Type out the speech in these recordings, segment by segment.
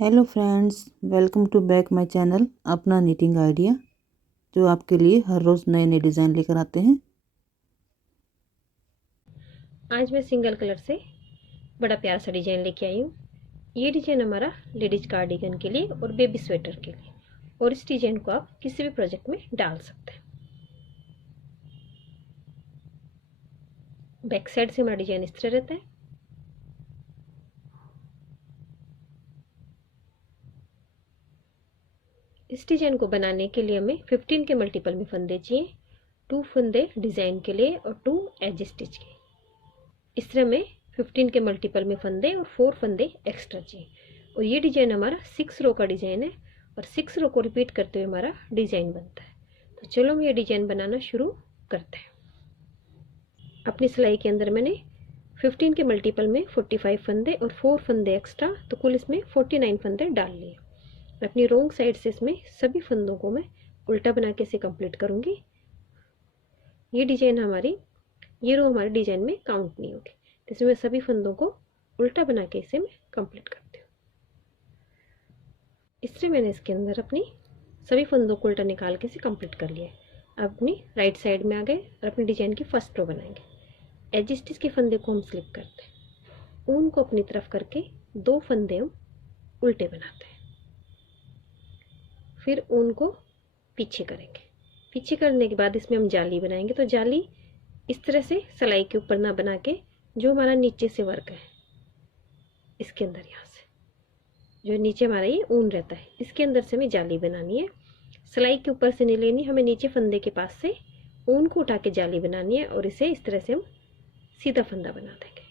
Hello friends, welcome to back my channel अपना knitting idea, जो आपके लिए हर रोज़ नए नए डिज़ाइन लेकर आते हैं। आज मैं सिंगल कलर से बड़ा प्यारा सा डिजाइन लेके आई हूँ। ये डिजाइन हमारा लेडीज कार्डिगन के लिए और बेबी स्वेटर के लिए, और इस डिजाइन को आप किसी भी प्रोजेक्ट में डाल सकते हैं। बैक साइड से हमारा डिजाइन इस तरह रहता है। इस डिजाइन को बनाने के लिए हमें 15 के मल्टीपल में फंदे चाहिए, 2 फंदे डिजाइन के लिए और 2 एज स्टिच के। इस तरह में 15 के मल्टीपल में फंदे और 4 फंदे एक्स्ट्रा चाहिए। और ये डिजाइन हमारा 6 रो का डिजाइन है, और 6 रो को रिपीट करते हुए हमारा डिजाइन बनता है। तो चलो हम ये डिजाइन बनाना शुरू करते हैं। अपनी सिलाई के अंदर मैंने 15 के मल्टीपल में 45 फंदे और 4 फंदे एक्स्ट्रा, तो कुल इसमें 49 फंदे डाल लिए। अपनी रोंग साइड से इसमें सभी फंदों को मैं उल्टा बना के इसे कंप्लीट करूंगी। ये डिजाइन ये रो हमारे डिजाइन में काउंट नहीं होगी, तो इसमें सभी फंदों को उल्टा बना के इसे मैं कंप्लीट करती हूँ। इससे मैंने इसके अंदर अपनी सभी फंदों को उल्टा निकाल के इसे कंप्लीट कर लिया। अब अपनी राइट साइड में आ गए और अपनी डिजाइन की फर्स्ट रो बनाएंगे। एज स्टिच के फंदे को हम स्लिप करते हैं, ऊन को अपनी तरफ करके 2 फंदे हम उल्टे बनाते हैं। फिर ऊन को पीछे करेंगे। पीछे करने के बाद इसमें हम जाली बनाएंगे। तो जाली इस तरह से सिलाई के ऊपर ना बना के, जो हमारा नीचे से वर्क है इसके अंदर, यहाँ से जो नीचे हमारा ये ऊन रहता है, इसके अंदर से हमें जाली बनानी है। सिलाई के ऊपर से नहीं लेनी, हमें नीचे फंदे के पास से ऊन को उठा के जाली बनानी है, और इसे इस तरह से हम सीधा फंदा बना देंगे।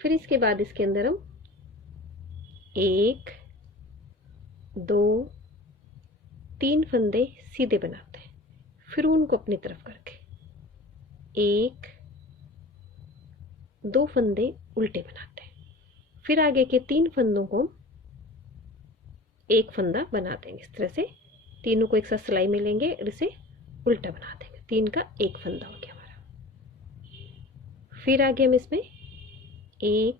फिर इसके बाद इसके अंदर हम 1 2 3 फंदे सीधे बनाते हैं। फिर उनको अपनी तरफ करके 1 2 फंदे उल्टे बनाते हैं। फिर आगे के 3 फंदों को हम एक फंदा बना देंगे। इस तरह से तीनों को एक साथ सिलाई में लेंगे और इसे उल्टा बना देंगे। 3 का एक फंदा हो गया हमारा। फिर आगे हम इसमें 1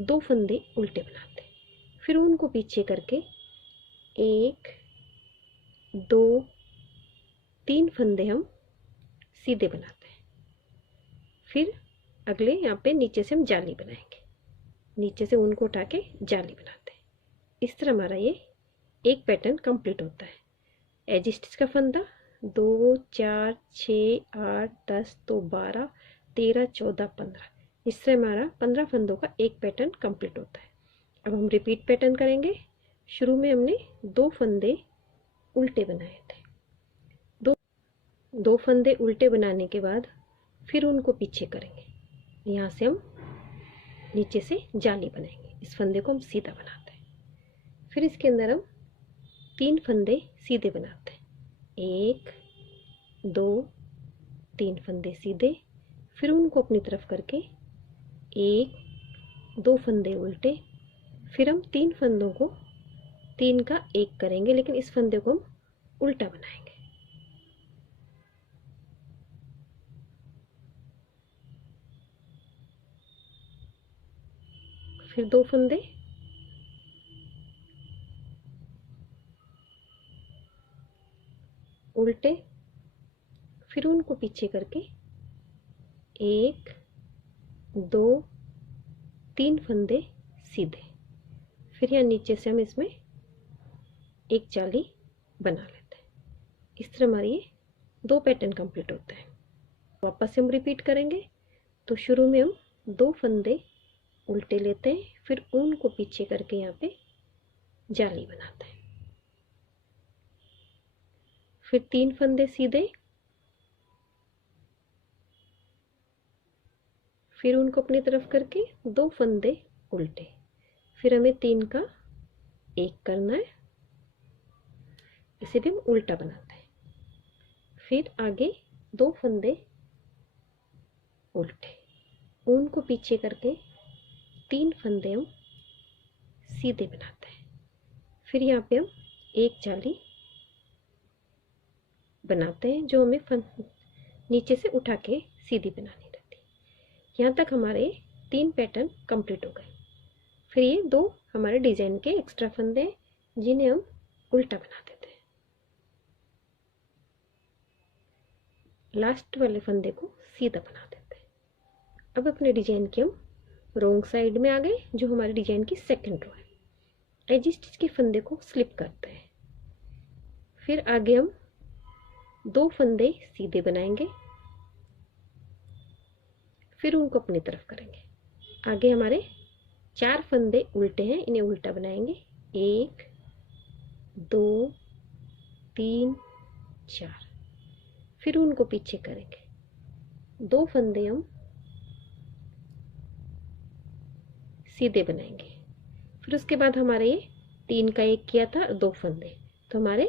2 फंदे उल्टे बनाते हैं। फिर उनको पीछे करके 1 2 3 फंदे हम सीधे बनाते हैं। फिर अगले यहाँ पे नीचे से हम जाली बनाएंगे, नीचे से उनको उठा के जाली बनाते हैं। इस तरह हमारा ये एक पैटर्न कंप्लीट होता है। एज स्टिच का फंदा 2 4 6 8 10 तो 12 13 14 15, इससे हमारा 15 फंदों का एक पैटर्न कंप्लीट होता है। अब हम रिपीट पैटर्न करेंगे। शुरू में हमने 2 फंदे उल्टे बनाए थे। दो फंदे उल्टे बनाने के बाद फिर उनको पीछे करेंगे। यहाँ से हम नीचे से जाली बनाएंगे। इस फंदे को हम सीधा बनाते हैं। फिर इसके अंदर हम 3 फंदे सीधे बनाते हैं। 1 2 3 फंदे सीधे। फिर उनको अपनी तरफ करके 1 2 फंदे उल्टे। फिर हम 3 फंदों को 3 का एक करेंगे, लेकिन इस फंदे को हम उल्टा बनाएंगे। फिर 2 फंदे उल्टे। फिर उनको पीछे करके 1 2 3 फंदे सीधे। फिर यहाँ नीचे से हम इसमें एक जाली बना लेते हैं। इस तरह हमारी ये 2 पैटर्न कंप्लीट होता है। वापस से हम रिपीट करेंगे। तो शुरू में हम 2 फंदे उल्टे लेते हैं, फिर ऊन को पीछे करके यहाँ पे जाली बनाते हैं। फिर 3 फंदे सीधे। फिर उनको अपनी तरफ करके 2 फंदे उल्टे। फिर हमें 3 का एक करना है, इसे भी हम उल्टा बनाते हैं। फिर आगे 2 फंदे उल्टे, ऊन को पीछे करके 3 फंदे हम सीधे बनाते हैं। फिर यहाँ पे हम एक जाली बनाते हैं, जो हमें नीचे से उठा के सीधी बनानी रहती है। यहाँ तक हमारे 3 पैटर्न कंप्लीट हो गए। फिर ये दो हमारे डिजाइन के एक्स्ट्रा फंदे हैं जिन्हें हम उल्टा बना देते हैं। लास्ट वाले फंदे को सीधा बना देते हैं। अब अपने डिजाइन के हम रोंग साइड में आ गए, जो हमारी डिजाइन की सेकंड रो है। एजी स्टिच के फंदे को स्लिप करते हैं। फिर आगे हम दो फंदे सीधे बनाएंगे, फिर उनको अपनी तरफ करेंगे। आगे हमारे 4 फंदे उल्टे हैं, इन्हें उल्टा बनाएंगे। 1 2 3 4, फिर उनको पीछे करेंगे। 2 फंदे हम सीधे बनाएंगे। फिर उसके बाद हमारे ये 3 का 1 किया था, 2 फंदे, तो हमारे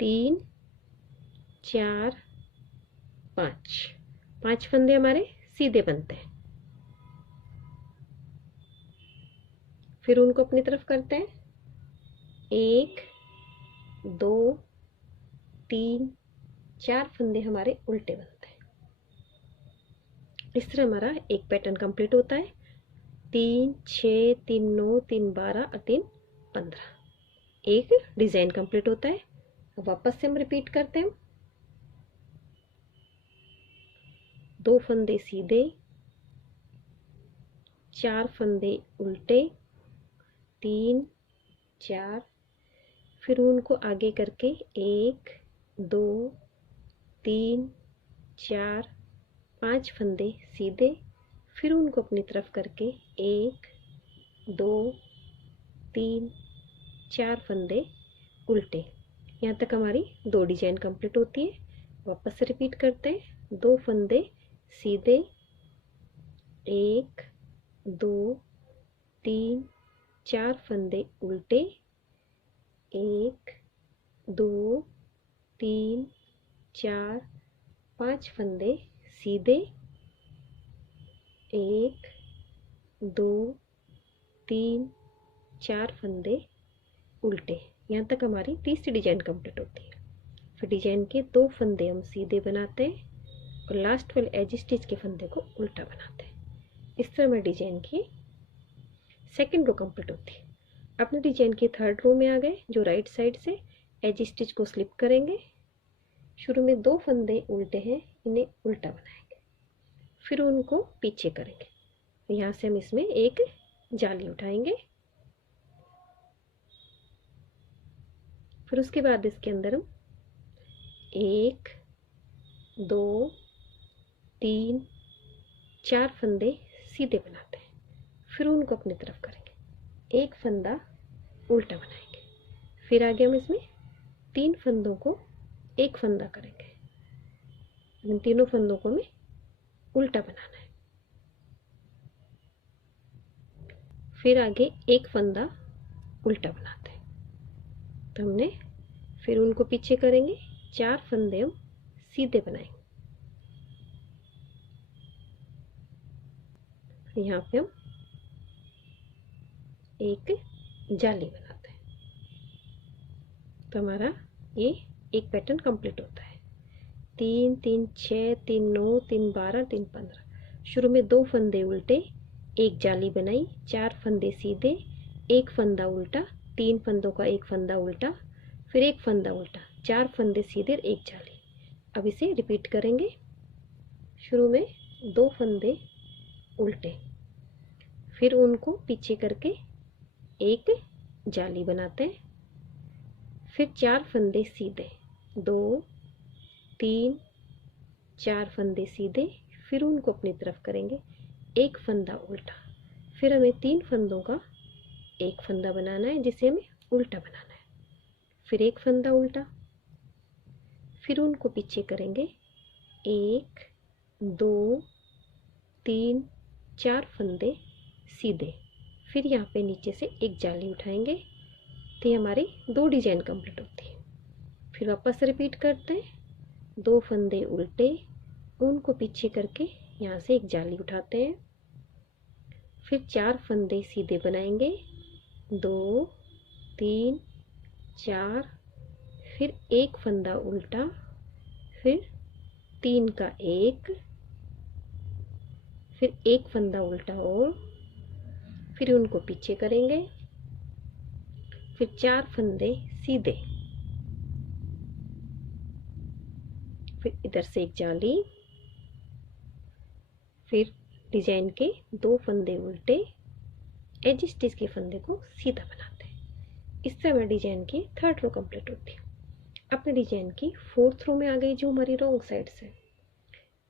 3 4 5 फंदे हमारे सीधे बनते हैं। फिर उनको अपनी तरफ करते हैं। 1 2 3 4 फंदे हमारे उल्टे बनते हैं। इस तरह हमारा एक पैटर्न कंप्लीट होता है। 3 6 3 9 3 12 और 3 15, एक डिजाइन कंप्लीट होता है। अब वापस से हम रिपीट करते हैं। 2 फंदे सीधे, 4 फंदे उल्टे, 3 4, फिर उनको आगे करके 1 2 3 4 5 फंदे सीधे, फिर उनको अपनी तरफ करके 1 2 3 4 फंदे उल्टे। यहाँ तक हमारी 2 डिजाइन कंप्लीट होती है। वापस से रिपीट करते हैं। 2 फंदे सीधे, 1 2 3 4 फंदे उल्टे, 1 2 3 4 5 फंदे सीधे, 1 2 3 4 फंदे उल्टे। यहाँ तक हमारी तीसरी डिजाइन कंप्लीट होती है। फिर डिजाइन के 2 फंदे हम सीधे बनाते हैं और लास्ट वाले एज स्टिच के फंदे को उल्टा बनाते हैं। इस तरह हमारी डिजाइन की सेकंड रो कंप्लीट होती है। अपने डिजाइन की थर्ड रो में आ गए, जो राइट साइड से एज स्टिच को स्लिप करेंगे। शुरू में 2 फंदे उल्टे हैं, इन्हें उल्टा बनाएंगे, फिर उनको पीछे करेंगे। यहाँ से हम इसमें एक जाली उठाएंगे। फिर उसके बाद इसके अंदर हम 1 2 3 4 फंदे सीधे बनाते हैं, फिर उनको अपनी तरफ करेंगे। एक फंदा उल्टा बनाएंगे। फिर आगे हम इसमें 3 फंदों को एक फंदा करेंगे। इन तीनों फंदों को हमें उल्टा बनाना है। फिर आगे एक फंदा उल्टा बनाते हैं, तो हमने फिर उनको पीछे करेंगे। 4 फंदे हम सीधे बनाएंगे। यहाँ पे हम एक जाली बनाते हैं, तो हमारा ये एक पैटर्न कंप्लीट होता है। 3 3 6 3 9 3 12 3 15। शुरू में 2 फंदे उल्टे, एक जाली बनाई, 4 फंदे सीधे, एक फंदा उल्टा, 3 फंदों का एक फंदा उल्टा, फिर एक फंदा उल्टा, 4 फंदे सीधे, एक जाली। अब इसे रिपीट करेंगे। शुरू में 2 फंदे उल्टे, फिर उनको पीछे करके एक जाली बनाते हैं, फिर 4 फंदे सीधे, 2 3 4 फंदे सीधे, फिर उनको अपनी तरफ करेंगे। एक फंदा उल्टा, फिर हमें 3 फंदों का एक फंदा बनाना है, जिसे हमें उल्टा बनाना है। फिर एक फंदा उल्टा, फिर उनको पीछे करेंगे। 1 2 3 4 फंदे सीधे, फिर यहाँ पे नीचे से एक जाली उठाएंगे, तो ये हमारी 2 डिजाइन कंप्लीट होती है। फिर वापस रिपीट करते हैं। 2 फंदे उल्टे, उनको पीछे करके यहाँ से एक जाली उठाते हैं, फिर 4 फंदे सीधे बनाएंगे, 2 3 4, फिर एक फंदा उल्टा, फिर 3 का 1, फिर एक फंदा उल्टा और फिर उनको पीछे करेंगे, फिर 4 फंदे सीधे, फिर इधर से एक जाली, फिर डिजाइन के 2 फंदे उल्टे, एज स्टिच के फंदे को सीधा बनाते हैं। इस तरह हमारी डिजाइन की 3rd रो कंप्लीट होती है। अपने डिजाइन की 4th रो में आ गई जो हमारी रॉन्ग साइड से।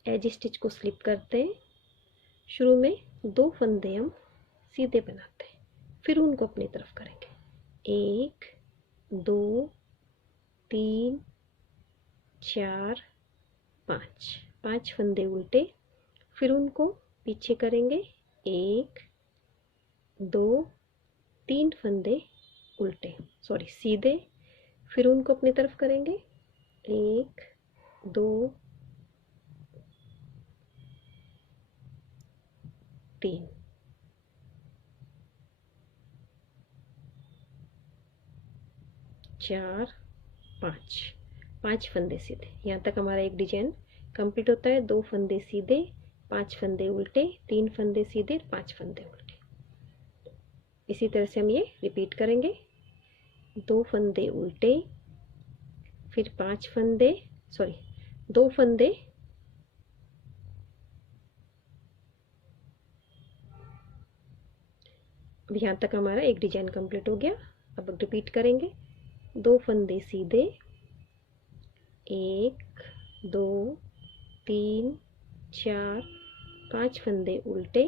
एज स्टिच को स्लिप करते हैं, शुरू में 2 फंदे हम सीधे बनाते हैं, फिर उनको अपनी तरफ करेंगे, 1 2 3 4 5 फंदे उल्टे, फिर उनको पीछे करेंगे, 1 2 3 फंदे उल्टे सीधे, फिर उनको अपनी तरफ करेंगे, 1 2 3 4 5 फंदे सीधे। यहाँ तक हमारा एक डिजाइन कंप्लीट होता है। 2 फंदे सीधे, 5 फंदे उल्टे, 3 फंदे सीधे, 5 फंदे उल्टे। इसी तरह से हम ये रिपीट करेंगे। 2 फंदे उल्टे, फिर 5 फंदे 2 फंदे, अब यहाँ तक हमारा एक डिजाइन कंप्लीट हो गया। अब रिपीट करेंगे। 2 फंदे सीधे, 1 2 3 4 5 फंदे उल्टे,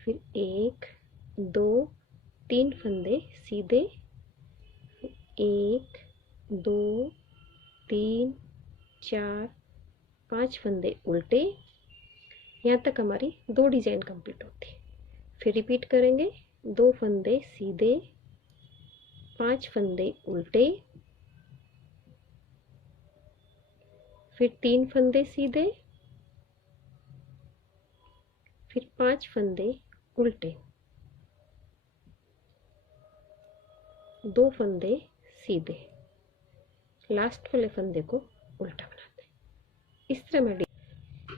फिर 1 2 3 फंदे सीधे, 1 2 3 4 5 फंदे उल्टे। यहाँ तक हमारी 2 डिजाइन कंप्लीट होती है। फिर रिपीट करेंगे। 2 फंदे सीधे, 5 फंदे उल्टे, फिर 3 फंदे सीधे, फिर 5 फंदे उल्टे, 2 फंदे सीधे, लास्ट वाले फंदे को उल्टा बनाते हैं। इस तरह में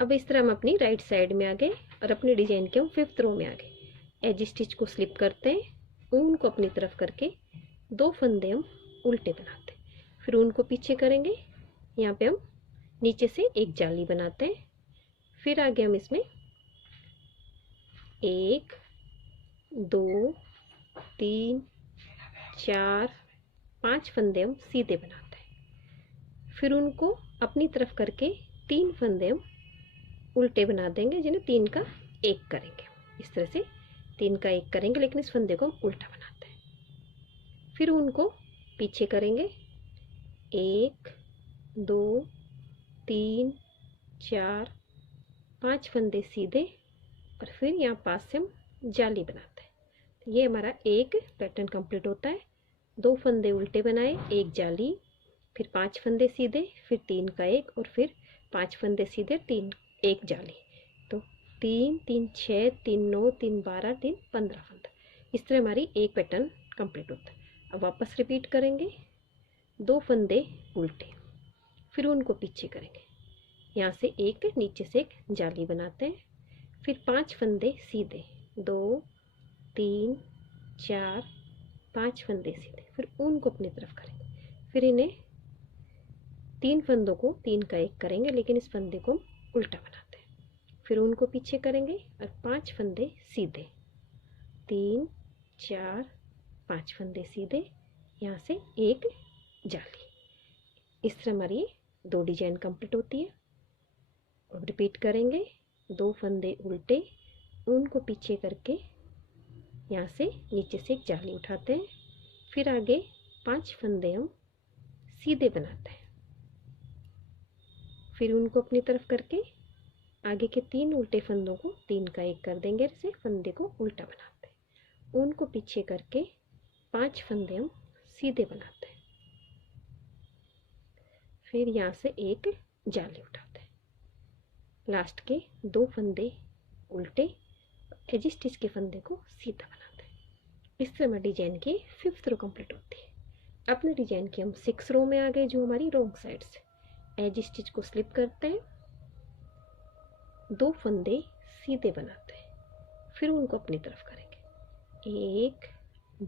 अब इस तरह हम अपनी राइट साइड में आ गए और अपनी डिजाइन के हम 5th रो में आ गए। एज स्टिच को स्लिप करते हैं, ऊन को अपनी तरफ करके 2 फंदे हम उल्टे बनाते हैं, फिर ऊन को पीछे करेंगे। यहाँ पे हम नीचे से एक जाली बनाते हैं, फिर आगे हम इसमें 1 2 3 4 5 फंदे हम सीधे बनाते हैं, फिर उनको अपनी तरफ करके 3 फंदे हम उल्टे बना देंगे, जिन्हें 3 का 1 करेंगे। इस तरह से 3 का 1 करेंगे, लेकिन इस फंदे को हम उल्टा बनाते हैं। फिर उनको पीछे करेंगे, 1 2 3 4 5 फंदे सीधे, और फिर यहाँ पास से हम जाली बनाते हैं। ये हमारा एक पैटर्न कंप्लीट होता है। 2 फंदे उल्टे बनाए, एक जाली, फिर 5 फंदे सीधे, फिर 3 का 1, और फिर 5 फंदे सीधे, 3 1 जाली। तो 3 3 6 3 9 3 12 3 15 फंदा। इस तरह हमारी एक पैटर्न कंप्लीट होता है। अब वापस रिपीट करेंगे। 2 फंदे उल्टे, फिर उनको पीछे करेंगे, यहाँ से एक नीचे से एक जाली बनाते हैं, फिर 5 फंदे सीधे, 2 3 4 5 फंदे सीधे, फिर उनको अपनी तरफ करेंगे, फिर इन्हें 3 फंदों को 3 का 1 करेंगे, लेकिन इस फंदे को उल्टा बनाते हैं, फिर उनको पीछे करेंगे और 5 फंदे सीधे, 3 4 5 फंदे सीधे, यहाँ से एक जाली। इस तरह हमारी 2 डिजाइन कंप्लीट होती है। अब रिपीट करेंगे। 2 फंदे उल्टे, उनको पीछे करके यहाँ से नीचे से एक जाली उठाते हैं, फिर आगे 5 फंदे हम सीधे बनाते हैं, फिर उनको अपनी तरफ करके आगे के 3 उल्टे फंदों को 3 का 1 कर देंगे, इसे फंदे को उल्टा बनाते हैं, उनको पीछे करके 5 फंदे हम सीधे बनाते हैं, फिर यहाँ से एक जाली उठाते हैं, लास्ट के 2 फंदे उल्टे, एज स्टिच के फंदे को सीधा बनाते हैं। इस तरह हमारी डिजाइन की 5th रो कंप्लीट होती है। अपने डिजाइन की हम 6th रो में आ गए, जो हमारी रॉन्ग साइड से। एज स्टिच को स्लिप करते हैं, 2 फंदे सीधे बनाते हैं, फिर उनको अपनी तरफ करेंगे, 1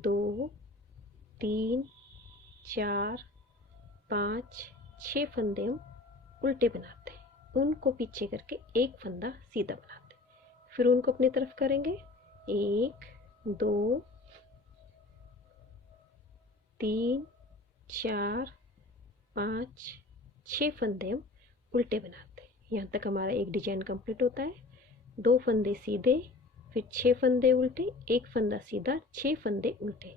2 3 4 5 6 फंदे हम उल्टे बनाते हैं, उनको पीछे करके एक फंदा सीधा बनाते हैं। फिर उनको अपनी तरफ करेंगे, 1 2 3 4 5 6 फंदे हम उल्टे बनाते हैं। यहाँ तक हमारा एक डिजाइन कंप्लीट होता है। 2 फंदे सीधे, फिर 6 फंदे उल्टे, एक फंदा सीधा, 6 फंदे उल्टे,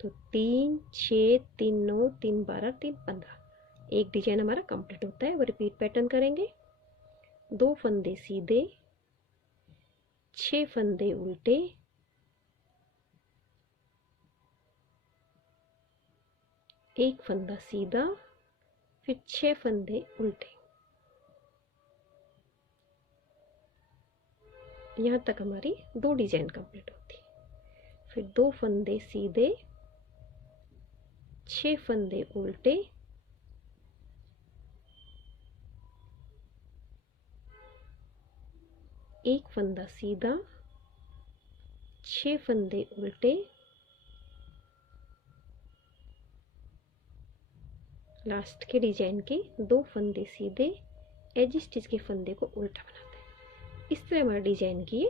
तो 3 6 3 9 3 12 3 15, एक डिजाइन हमारा कंप्लीट होता है। वो रिपीट पैटर्न करेंगे। 2 फंदे सीधे, 6 फंदे उल्टे, एक फंदा सीधा, फिर 6 फंदे उल्टे। यहाँ तक हमारी 2 डिजाइन कंप्लीट होती है। फिर 2 फंदे सीधे, 6 फंदे उल्टे, एक फंदा सीधा, 6 फंदे उल्टे, लास्ट के डिजाइन के 2 फंदे सीधे, एज स्टिच के फंदे को उल्टा बनाते हैं। इस तरह हमारे डिजाइन की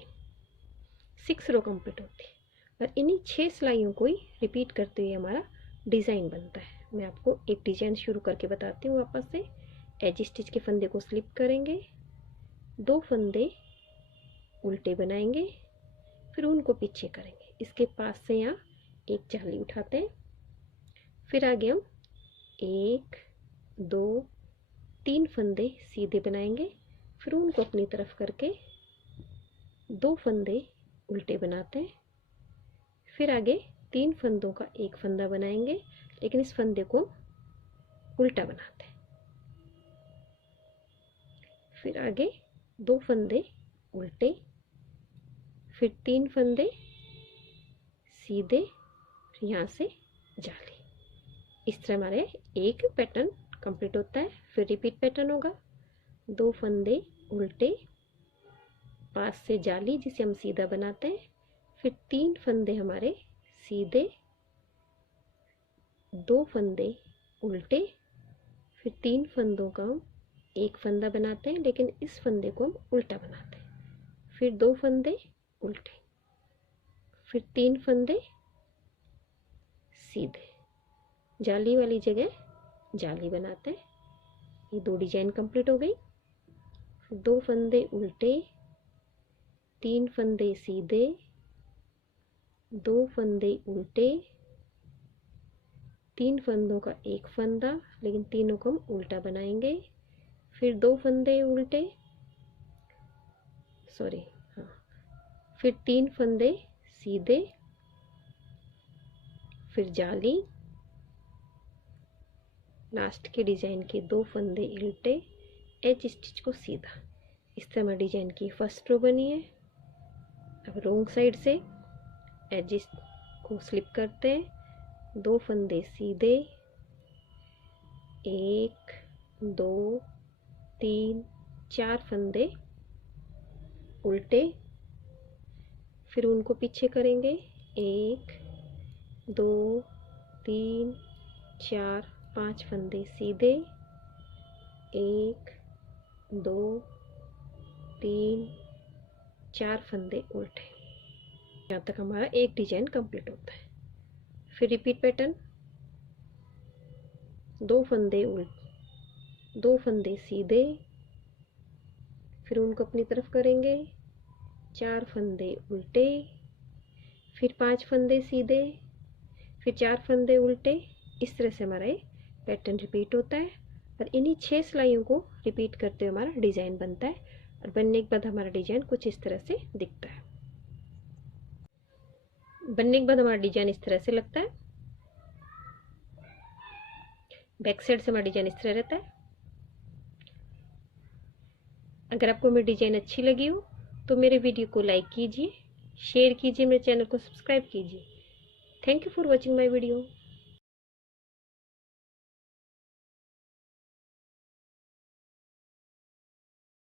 6 रो कंप्लीट होती है और इन्हीं 6 सिलाइयों को ही रिपीट करते हुए हमारा डिजाइन बनता है। मैं आपको एक डिजाइन शुरू करके बताती हूँ वापस से। एज स्टिच के फंदे को स्लिप करेंगे, 2 फंदे उल्टे बनाएंगे, फिर उनको पीछे करेंगे। इसके पास से यहाँ एक जाली उठाते हैं, फिर आगे हम 1 2 3 फंदे सीधे बनाएंगे, फिर उनको अपनी तरफ करके 2 फंदे उल्टे बनाते हैं, फिर आगे 3 फंदों का एक फंदा बनाएंगे, लेकिन इस फंदे को उल्टा बनाते हैं, फिर आगे 2 फंदे उल्टे, फिर 3 फंदे सीधे, फिर यहाँ से जाली। इस तरह हमारे एक पैटर्न कंप्लीट होता है। फिर रिपीट पैटर्न होगा, 2 फंदे उल्टे, पास से जाली जिसे हम सीधा बनाते हैं, फिर 3 फंदे हमारे सीधे, 2 फंदे उल्टे, फिर 3 फंदों का हम एक फंदा बनाते हैं, लेकिन इस फंदे को हम उल्टा बनाते हैं, फिर 2 फंदे उल्टे, फिर 3 फंदे सीधे, जाली वाली जगह जाली बनाते हैं। ये 2 डिजाइन कंप्लीट हो गई। फिर 2 फंदे उल्टे, 3 फंदे सीधे, 2 फंदे उल्टे, 3 फंदों का एक फंदा, लेकिन तीनों को हम उल्टा बनाएंगे, फिर 2 फंदे उल्टे, फिर 3 फंदे सीधे, फिर जाली, लास्ट के डिजाइन के 2 फंदे उल्टे, एज स्टिच को सीधा। इस तरह हमारी डिजाइन की फर्स्ट रो बनी है। अब रोंग साइड से एज को स्लिप करते हैं, 2 फंदे सीधे, 1 2 3 4 फंदे उल्टे, फिर उनको पीछे करेंगे, 1 2 3 4 5 फंदे सीधे, 1 2 3 4 फंदे उल्टे। यहाँ तक हमारा एक डिजाइन कंप्लीट होता है। फिर रिपीट पैटर्न, 2 फंदे उल्टे, 2 फंदे सीधे, फिर उनको अपनी तरफ करेंगे, 4 फंदे उल्टे, फिर 5 फंदे सीधे, फिर 4 फंदे उल्टे। इस तरह से हमारा ये पैटर्न रिपीट होता है और इन्हीं 6 सिलाइयों को रिपीट करते हुए हमारा डिजाइन बनता है और बनने के बाद हमारा डिजाइन कुछ इस तरह से दिखता है। बनने के बाद हमारा डिजाइन इस तरह से लगता है। बैक साइड से हमारा डिजाइन इस तरह रहता है। अगर आपको मेरी डिजाइन अच्छी लगी हो तो मेरे वीडियो को लाइक कीजिए, शेयर कीजिए, मेरे चैनल को सब्सक्राइब कीजिए। Thank you for watching my video.